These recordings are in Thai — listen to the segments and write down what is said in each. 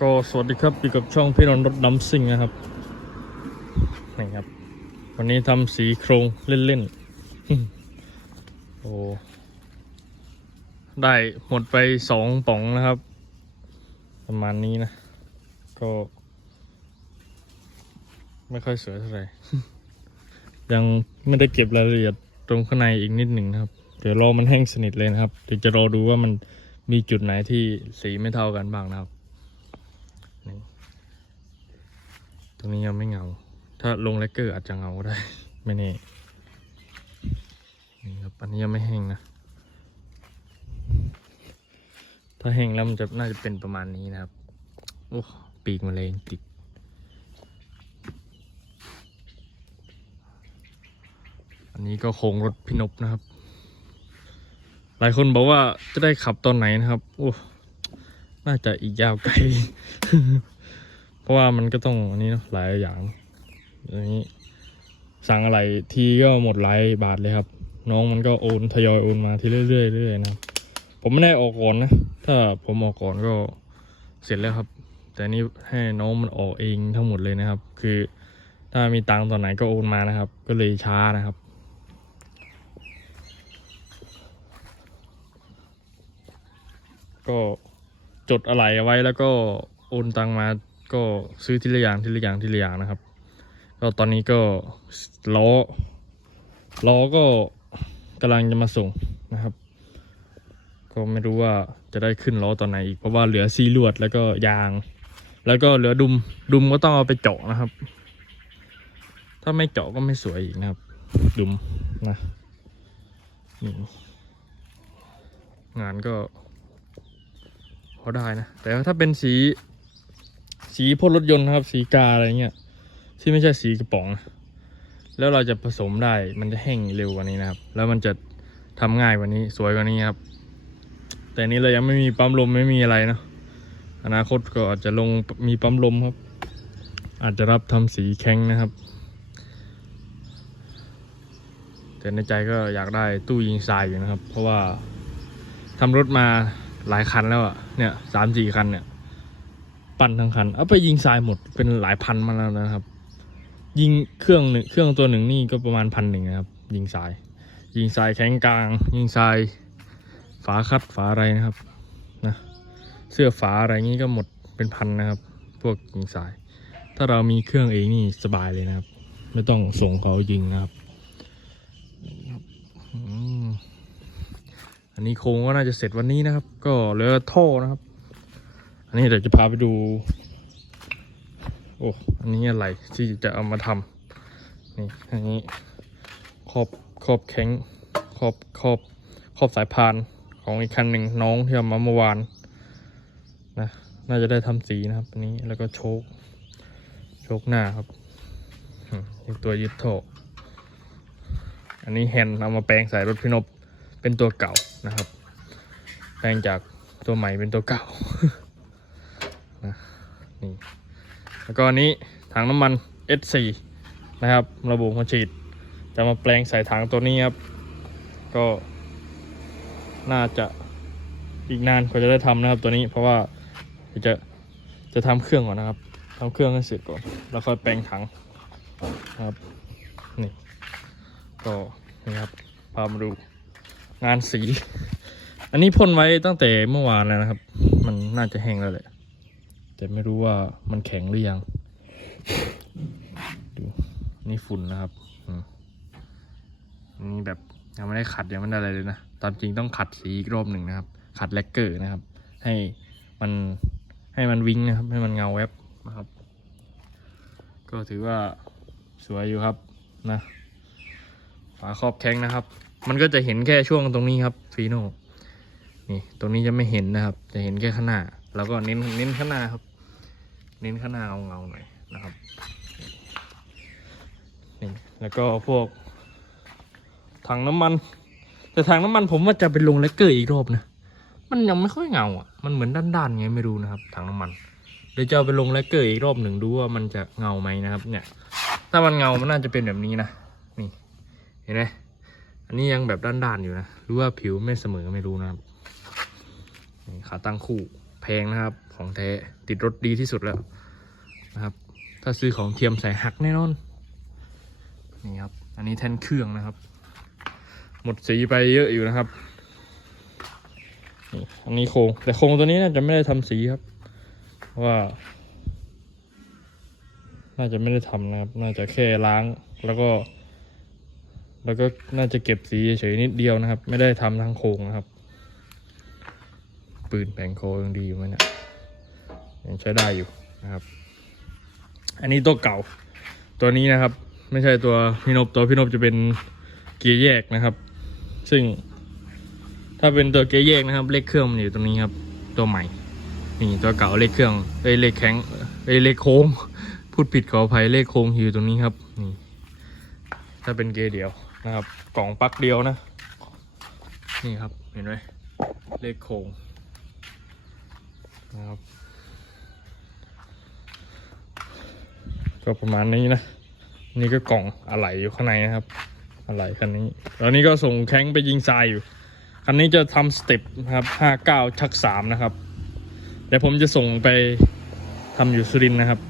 ก็สวัสดีครับอยู่กับช่องพี่นนท์รถดำซิ่งนะครับนี่ครับ วันนี้ทำสีโครงเล่นๆโอ้ได้หมดไปสองป๋องนะครับ ประมาณนี้นะ ก็ ไม่ค่อยสวยเท่าไหร่ยังไม่ได้เก็บรายละเอียดตรงข้างในอีกนิดหนึ่งนะครับ เดี๋ยวรอมันแห้งสนิทเลยนะครับ เดี๋ยวจะรอดูว่ามันมีจุดไหนที่สีไม่เท่ากันบ้างนะครับ ตรงนี้ยังไม่เงา ถ้าลงเลกเกอร์อาจจะเงาก็ได้ ไม่แน่นี่ครับอันนี้ยังไม่แห้งนะ ถ้าแห้งแล้วมันจะน่าจะเป็นประมาณนี้นะครับ โอ้ ปีกมะเร็งติดอันนี้ก็โค้งรถพี่นบนะครับ หลายคนบอกว่าจะได้ขับตอนไหนนะครับ โอ้ น่าจะอีกยาวไกล เพราะว่ามันก็ต้องอันนี้เนอะหลายอย่างอย่างนี้สั่งอะไรทีก็หมดหลายบาทเลยครับ น้องมันก็โอนทยอยโอนมาทีเรื่อยๆเรื่อยๆนะครับผมไม่ได้ออกก่อนนะ ถ้าผมออกก่อนก็เสร็จแล้วครับ แต่นี่ให้น้องมันออกเองทั้งหมดเลยนะครับ คือถ้ามีตังค์ตอนไหนก็โอนมานะครับ ก็เลยช้านะครับก็จดอะไรไว้แล้วก็โอนตังมา ก็ซื้อทีละอย่างทีละอย่างทีละอย่างนะครับ ก็ตอนนี้ก็ล้อล้อก็กำลังจะมาส่งนะครับ ก็ไม่รู้ว่าจะได้ขึ้นล้อตอนไหนอีกเพราะว่าเหลือซีลวดแล้วก็ยาง แล้วก็เหลือดุมดุมก็ต้องเอาไปเจาะนะครับ ถ้าไม่เจาะก็ไม่สวยอีกนะครับ ดุมนะนี่งานก็พอได้นะ แต่ถ้าเป็นสี สีพ่นรถยนต์นะครับ สีกาอะไรเงี้ยที่ไม่ใช่สีกระป๋อง แล้วเราจะผสมได้มันจะแห้งเร็วกว่านี้นะครับ แล้วมันจะทำง่ายกว่านี้สวยกว่านี้ครับ แต่นี้เรายังไม่มีปั๊มลมไม่มีอะไรเนะอนาคตก็อาจจะลงมีปั๊มลมครับ อาจจะรับทำสีแข็งนะครับ แต่ในใจก็อยากได้ตู้ยิงทรายอยู่นะครับ เพราะว่าทำรถมาหลายคันแล้วอะเนี่ยสามสี่คันเนี่ย ปั่นทั้งคัน เอาไปยิงทรายหมดเป็นหลายพันมาแล้วนะครับ ยิงเครื่องหนึ่งเครื่องตัวหนึ่งนี่ก็ประมาณพันหนึ่งนะครับ ยิงทราย ยิงทรายแข็งกลาง ยิงทรายฝาคัดฝาอะไรนะครับนะเสื้อฝาอะไรงี้ก็หมดเป็นพันนะครับ พวกยิงทราย ถ้าเรามีเครื่องเองนี่สบายเลยนะครับ ไม่ต้องส่งเขายิงนะครับอันนี้โครงก็น่าจะเสร็จวันนี้นะครับ ก็เหลือท่อนะครับ นนี้เดี๋ยวจะพาไปดู โอ้ อันนี้อะไรที่จะเอามาทำนี่ อันนี้ขอบขอบแข็งขอบขอบขอบสายพานของอีกคันหนึ่งน้องที่เอามาเมื่อวานนะน่าจะได้ทำสีนะครับ อันนี้แล้วก็โชคโชคหน้าครับอืมนี่ตัวยึดท่ออันนี้แฮนด์เอามาแปลงใส่รถพินบเป็นตัวเก่านะครับ แปลงจากตัวใหม่เป็นตัวเก่า นะนี่แล้วก็อันนี้ถังน้ำมัน S4 นะครับ ระบบหัวฉีด จะมาแปลงใส่ถังตัวนี้ครับ ก็น่าจะอีกนานกว่าจะได้ทำนะครับตัวนี้เพราะว่าจะจะทำเครื่องก่อนนะครับทำเครื่องให้เสร็จก่อน แล้วค่อยแปลงถังนะครับนี่ก็นี่ครับพามาดูงานสี อันนี้พ่นไว้ตั้งแต่เมื่อวานแล้วนะครับ มันน่าจะแห้งแล้วแหละ แต่ไม่รู้ว่ามันแข็งหรือยัง ดูนี่ฝุ่นนะครับอืมอันนี่แบบยังไม่ได้ขัดยังไม่ได้อะไรเลยนะ ตามจริงต้องขัดสีอีกรอบหนึ่งนะครับ ขัดแลกเกอร์นะครับ ให้มันให้มันวิ้งนะครับ ให้มันเงาแวบนะครับ ก็ถือว่าสวยอยู่ครับนะฝาครอบแข้งนะครับ มันก็จะเห็นแค่ช่วงตรงนี้ครับฟีโน่นี่ตรงนี้จะไม่เห็นนะครับ จะเห็นแค่ข้างหน้า แล้วก็เน้นเน้นข้างหน้าครับ เน้นข้างหน้าเอาเงาหน่อยนะครับนี่แล้วก็พวกถังน้ำมัน แต่ถังน้ำมันผมว่าจะไปลงแลกเกอร์อีกรอบนะมันยังไม่ค่อยเงาอะมันเหมือนด้านๆไงไม่รู้นะครับถังน้ำมันเดี๋ยวจะเอาไปลงแลกเกอร์อีกรอบหนึ่งดูว่ามันจะเงาไหมนะครับ เนี่ย ถ้ามันเงามันน่าจะเป็นแบบนี้นะนี่เห็นไหมอันนี้ยังแบบด้านๆอยู่นะหรือว่าผิวไม่เสมอไม่รู้นะครับนี่ขาตั้งคู่ แพงนะครับ ของแท้ติดรถดีที่สุดแล้วนะครับ ถ้าซื้อของเทียมใส่หักแน่นอนนี่ครับ อันนี้แท่นเครื่องนะครับ หมดสีไปเยอะอยู่นะครับอันนี้โครงแต่โครงตัวนี้น่าจะไม่ได้ทำสีครับว่า น่าจะไม่ได้ทำนะครับ น่าจะแค่ล้างแล้วก็ แล้วก็น่าจะเก็บสีเฉยนิดเดียวนะครับ ไม่ได้ทำทั้งโครงนะครับ ปืนแผงโคยังดีอยู่ไหมเนี่ยยังใช้ได้อยู่นะครับ อันนี้ตัวเก่า ตัวนี้นะครับ ไม่ใช่ตัวพี่นบตัวพี่นบจะเป็นเกียร์แยกนะครับ ซึ่ง ถ้าเป็นตัวเกียร์แยกนะครับ เลขเครื่องมันอยู่ตรงนี้ครับ ตัวใหม่นี่ตัวเก่าเลขเครื่องเอ้เลขแข็งเอ้เลขโค้ง พูดผิดขออภัยเลขโค้งอยู่ตรงนี้ครับนี่ถ้าเป็นเกียร์เดียวนะครับ กล่องปลั๊กเดียวนะ นี่ครับเห็นไหมเลขโค้ง นะครับ ก็ประมาณนี้นะ นี่ก็กล่องอะไหล่อยู่ข้างในนะครับ อะไหล่คันนี้ แล้วนี้ก็ส่งแข้งไปยิงทรายอยู่ คันนี้จะทำสเต็ปนะครับห้าเก้าชักสามนะครับ เดี๋ยวผมจะส่งไปทำอยู่สุรินนะครับ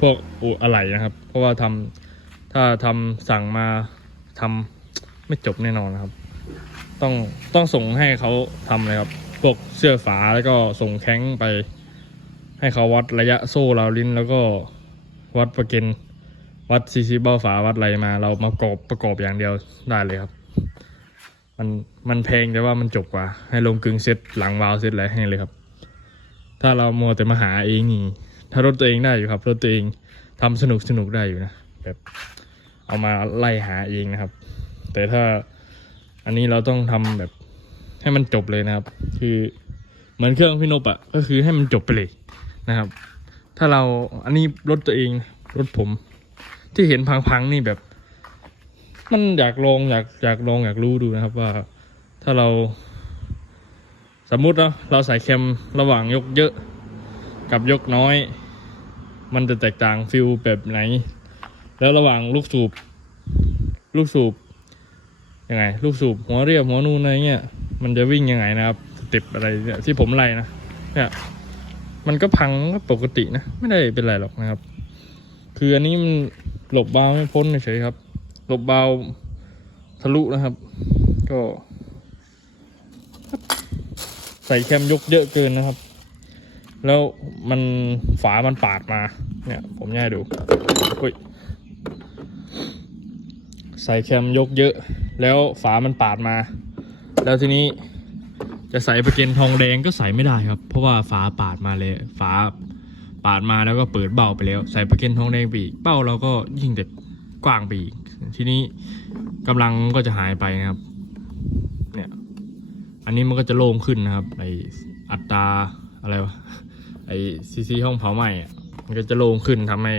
พวกอุอะไหล่นะครับ เพราะว่าทำถ้าทำสั่งมาทำไม่จบแน่นอนนะครับ ต้องต้องส่งให้เขาทำเลยครับ พวกเสื้อฝาแล้วก็ส่งแข้งไป ให้เขาวัดระยะโซ่ราวลิ้น แล้วก็วัดประเกนวัดซีซีเบ้าฝาวัดอะไรมา เรามากรอบประกอบอย่างเดียวได้เลยครับ มันมันแพงแต่ว่ามันจบกว่า ให้ลงกึ่งเซตหลังวาล์วเซตอะไรให้เลยครับ ถ้าเรามัวแต่มาหาเองนี่ถ้ารถตัวเองได้อยู่ครับรถตัวเองทำสนุกสนุกได้อยู่นะแบบเอามาไล่หาเองนะครับ แต่ถ้าอันนี้เราต้องทำแบบ ให้มันจบเลยนะครับ คือเหมือนเครื่องพี่นบอะก็คือให้มันจบไปเลยนะครับ ถ้าเราอันนี้รถตัวเองรถผม ที่เห็นพังๆนี่แบบ มันอยากลองอยากอยากลองอยากรู้ดูนะครับว่าถ้าเรา สมมุติเนาะเราใส่แคมระหว่างยกเยอะกับยกน้อย มันจะแตกต่างฟิลแบบไหน แล้วระหว่างลูกสูบ ลูกสูบยังไง ลูกสูบหัวเรียบหัวนูนอะไรเงี้ย มันจะวิ่งยังไงนะครับสเต็ปอะไรเนี่ยที่ผมไล่นะเนี่ยมันก็พังก็ปกตินะ ไม่ได้เป็นไรหรอกนะครับ คืออันนี้มันหลบบาวไม่พ้นเฉยครับ หลบบาวทะลุนะครับ ก็ ใส่แคมยกเยอะเกินนะครับ แล้วมันฝามันปาดมา เนี่ย ผมจะให้ดูอุ้ยใส่แคมยกเยอะ แล้วฝามันปาดมา แล้วทีนี้จะใส่ประเกนทองแดงก็ใส่ไม่ได้ครับ เพราะว่าฝาปาดมาเลยฝาปาดมาแล้วก็เปิดเบ้าไปแล้ว ใส่ประเกนทองแดงปีกเบ้าเราก็ยิ่งแต่กว้างปีกทีนี้กำลังก็จะหายไปนะครับ เนี่ย อันนี้มันก็จะโล่งขึ้นนะครับ ไออัตราอะไรวะไอซีซีห้องเผาไหม้มันก็จะโล่งขึ้นทำให้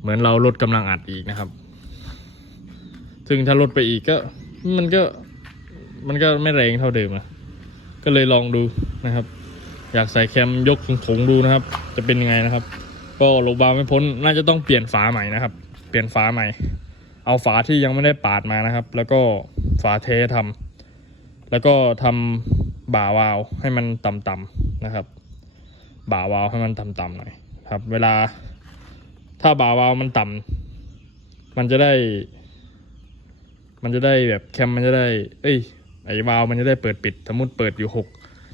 เหมือนเราลดกำลังอัดอีกนะครับ ซึ่งถ้าลดไปอีกก็มันก็ มันก็ไม่แรงเท่าเดิมนะก็เลยลองดูนะครับ อยากใส่แคมยกถุงๆดูนะครับ จะเป็นยังไงนะครับ ก็โลบาไม่พ้นน่าจะต้องเปลี่ยนฝาใหม่นะครับ เปลี่ยนฝาใหม่ เอาฝาที่ยังไม่ได้ปาดมานะครับ แล้วก็ฝาเททำแล้วก็ทำบ่าวาวให้มันต่ำๆนะครับ บ่าวาวให้มันต่ำๆหน่อยครับ เวลาถ้าบ่าวาวมันต่ำมันจะได้ มันจะได้แบบแคมมันจะได้ เอ้ย ไอ้วาล์วมันจะได้เปิดปิด สมมติเปิดอยู่หก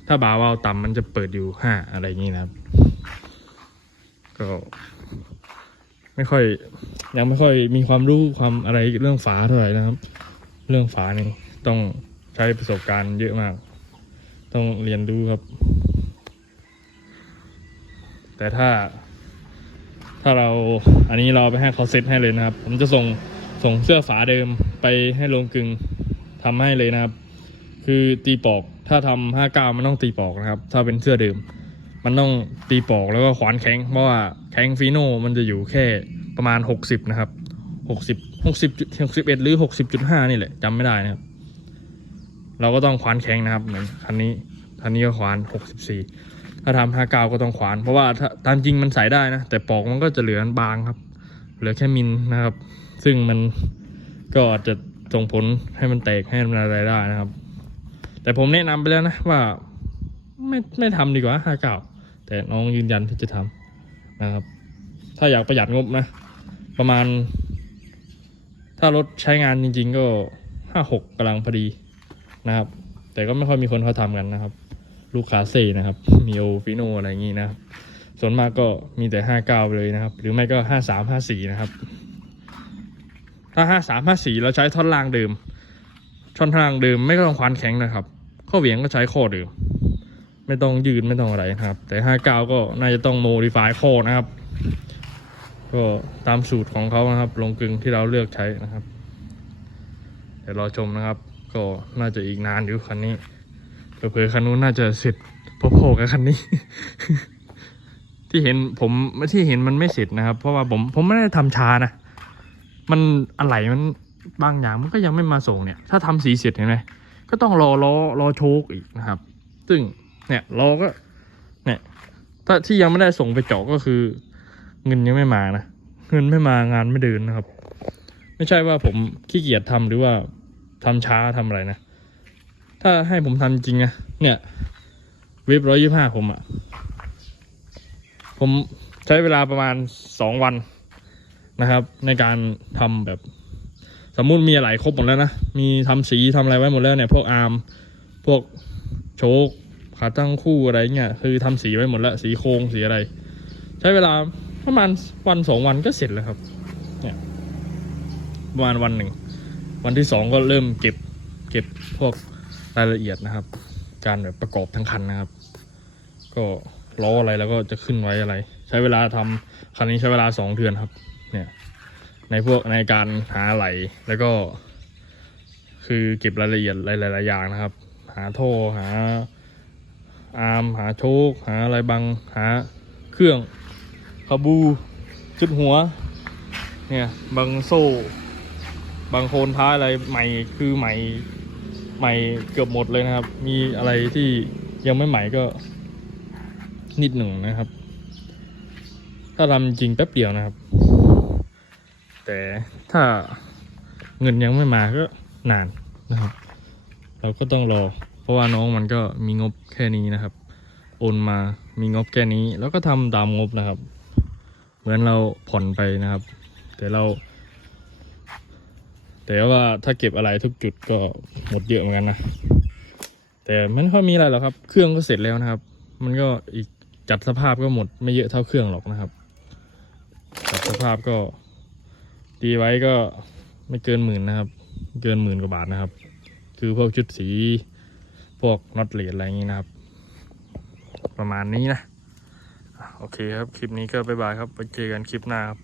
ถ้าบาวาล์วต่ำมันจะเปิดอยู่ห้าอะไรอย่างนี้นะครับ ก็ไม่ค่อย ยังไม่ค่อยมีความรู้ความอะไรเรื่องฝาเท่าไหร่นะครับ เรื่องฝานี่ต้องใช้ประสบการณ์เยอะมาก ต้องเรียนรู้ครับ แต่ถ้า ถ้าเราอันนี้เราไปให้เขาเซตให้เลยนะครับ ผมจะส่งส่งเสื้อฝาเดิมไปให้โรงกึงทำให้เลยนะครับ คือตีปอก ถ้าทำห้าเก้ามันต้องตีปอกนะครับ ถ้าเป็นเสื้อเดิม มันต้องตีปอกแล้วก็ขวานแข็ง เพราะว่าแข็งฟีโน่มันจะอยู่แค่ประมาณหกสิบนะครับหกสิบหกสิบหกสิบเอ็ดหรือหกสิบจุดห้านี่แหละจำไม่ได้นะครับ เราก็ต้องขวานแข็งนะครับเหมือนคันนี้คันนี้ก็ขวานหกสิบสี่ถ้าทำห้าเก้าก็ต้องขวาน เพราะว่าถ้าตามจริงมันใส่ได้นะ แต่ปอกมันก็จะเหลือบางครับ เหลือแค่มิลนะครับ ซึ่งมันก็อาจจะส่งผลให้มันแตกให้มันอะไรได้นะครับ แต่ผมแนะนำไปแล้วนะว่าไม่ไม่ทำดีกว่าห้าเก้าแต่น้องยืนยันที่จะทำนะครับ ถ้าอยากประหยัดงบนะ ประมาณ ถ้ารถใช้งานจริง ๆ ก็ห้าหกกำลังพอดีนะครับ แต่ก็ไม่ค่อยมีคนเขาทำกันนะครับ ลูกค้าเซ่นะครับมีโอฟิโนอะไรอย่างนี้นะครับ ส่วนมากก็มีแต่ห้าเก้าเลยนะครับ หรือไม่ก็ห้าสามห้าสี่นะครับ ถ้าห้าสามห้าสี่เราใช้ท่อนล่างเดิมท่อนล่างเดิมไม่ต้องควานแข็งนะครับ ข้อเหวี่ยงก็ใช้ข้อเดิม ไม่ต้องยืนไม่ต้องอะไรนะครับ แต่ห้าเก้าก็น่าจะต้องโมดิฟายข้อนะครับ ก็ตามสูตรของเขานะครับ ลงกึงที่เราเลือกใช้นะครับ เดี๋ยวรอชมนะครับ ก็น่าจะอีกนานอยู่คันนี้เผื่อๆคันนู้นน่าจะเสร็จพอๆกับคันนี้ ที่เห็นผมที่เห็นมันไม่เสร็จนะครับ เพราะว่าผมผมไม่ได้ทำช้านะมันอะไรมันบางอย่างมันก็ยังไม่มาส่งเนี่ย ถ้าทำสีเสร็จเห็นไหม ก็ต้องรอรอรอโชคอีกนะครับ ซึ่งเนี่ยรอก็เนี่ยถ้าที่ยังไม่ได้ส่งไปเจาะก็คือ เงินยังไม่มานะเงินไม่มางานไม่เดินนะครับ ไม่ใช่ว่าผมขี้เกียจทำหรือว่าทำช้าทำอะไรนะ ถ้าให้ผมทำจริงนะเนี่ยเว็บร้อยยี่ห้าผมอะผมใช้เวลาประมาณสองวันนะครับ ในการทำแบบ สมมุติมีอะไรครบหมดแล้วนะ มีทำสีทำอะไรไว้หมดแล้วเนี่ย พวกอาร์ม พวกโชคขาตั้งคู่อะไรเงี้ย คือทำสีไว้หมดแล้ว สีโครงสีอะไร ใช้เวลาประมาณวันสองวันก็เสร็จแล้วครับ เนี่ย ประมาณวันหนึ่ง วันที่สองก็เริ่มเก็บ เก็บพวกรายละเอียดนะครับ การแบบประกอบทั้งคันนะครับ ก็ล้ออะไรแล้วก็จะขึ้นไว้อะไร ใช้เวลาทำคันนี้ใช้เวลาสองเดือนครับ เนี่ย ในพวกในการหาไหลแล้วก็ คือเก็บรายละเอียดหลายๆอย่างนะครับ หาท่อหาอาร์มหาโชคหาอะไรบางหาเครื่องคาบูจุดหัว เนี่ยบางโซ่ บางโคนท้ายอะไรใหม่คือใหม่ใหม่เกือบหมดเลยนะครับ มีอะไรที่ยังไม่ใหม่ก็นิดหนึ่งนะครับ ถ้าทำจริงแป๊บเดียวนะครับ แต่ถ้าเงินยังไม่มาก็นานนะครับ เราก็ต้องรอ เพราะว่าน้องมันก็มีงบแค่นี้นะครับ โอนมามีงบแค่นี้ แล้วก็ทำตามงบนะครับ เหมือนเราผ่อนไปนะครับ แต่เรา แต่ว่าถ้าเก็บอะไรทุกจุดก็หมดเยอะเหมือนกันนะแต่มันก็มีอะไรหรอกครับ เครื่องก็เสร็จแล้วนะครับ มันก็อีกจัดสภาพก็หมดไม่เยอะเท่าเครื่องหรอกนะครับ จัดสภาพก็ ตีไว้ก็ไม่เกินหมื่นนะครับ เกินหมื่นกว่าบาทนะครับ คือพวกชุดสีพวกน็อตเหรียญอะไรอย่างนี้นะครับ ประมาณนี้นะ โอเคครับ คลิปนี้ก็บ๊ายบายครับไปเจอกันคลิปหน้าครับ